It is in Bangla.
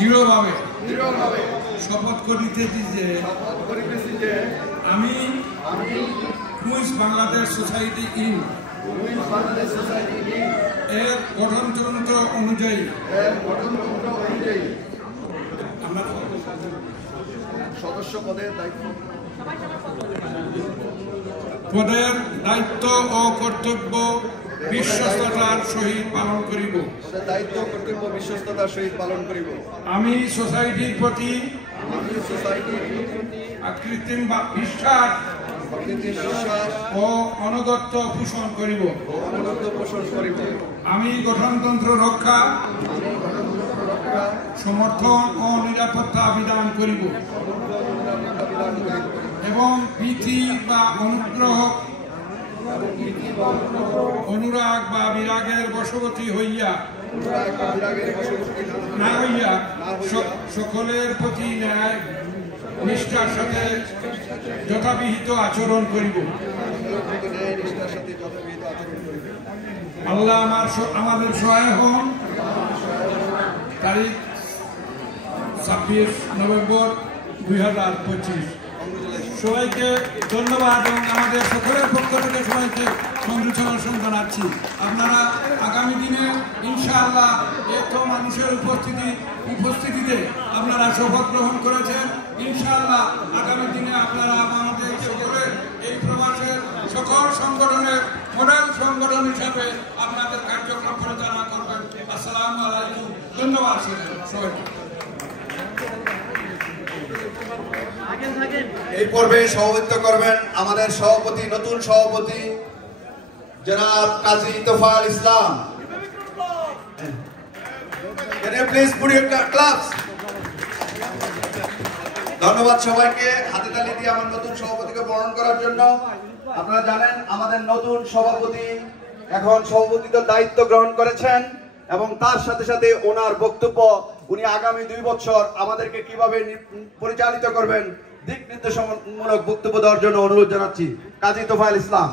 দৃঢ়ভাবে শপথ করিতেছি যে আমি কুইজ বাংলাদেশ সোসাইটি এর গঠনতন্ত্র অনুযায়ী আমরা সদস্য পদের দায়িত্ব ও কর্তব্য বিশ্বস্ততার সহিত পালন করিব। আমি সোসাইটির প্রতি কৃত্রিম বিশ্বাস ও অনুগত্য পোষণ করিব। আমি গঠনতন্ত্র রক্ষা সমর্থন ও নিরাপত্তা বিধান করিব এবং ভীতি বা অনুরাগ বা বিরাগের বশবর্তী হইয়া সকলের প্রতি ন্যায় নিষ্ঠার সাথে যথাবিহিত আচরণ করিব। আল্লাহ আমাদের সহায় হন। তারিখ 26 নভেম্বর 2025। সবাইকে ধন্যবাদ এবং আমাদের সকলের পক্ষ থেকে সবাইকে কংগ্রেচুলেশন জানাচ্ছি। আপনারা আগামী দিনে ইনশাআল্লাহ এত মানুষের উপস্থিতিতে আপনারা শপথ গ্রহণ করেছেন। ইনশাআল্লাহ আগামী দিনে আপনারা আমাদের সকলের এই প্রবাসের সকল সংগঠনের মডেল সংগঠন হিসাবে আপনাদের কার্যক্রম পরিচালনা করবেন। আসসালামু আলাইকুম। ধন্যবাদ সবাইকে। এই পর্বে সভাপতিত্ব করবেন আমাদের সভাপতি, নতুন সভাপতি জনাব Kazi Itfal Islam. Please put your claps. ধন্যবাদ সবাইকে হাতে তালি দিয়ে আমার নতুন সভাপতিকে বরণ করার জন্য। আপনারা জানেন আমাদের নতুন সভাপতি এখন সভাপতির দায়িত্ব গ্রহণ করেছেন এবং তার সাথে সাথে ওনার বক্তব্য, উনি আগামী 2 বছর আমাদেরকে কিভাবে পরিচালিত করবেন দিক নির্দেশমূলক বক্তব্য দেওয়ার জন্য অনুরোধ জানাচ্ছি কাজী ইতফাল ইসলাম।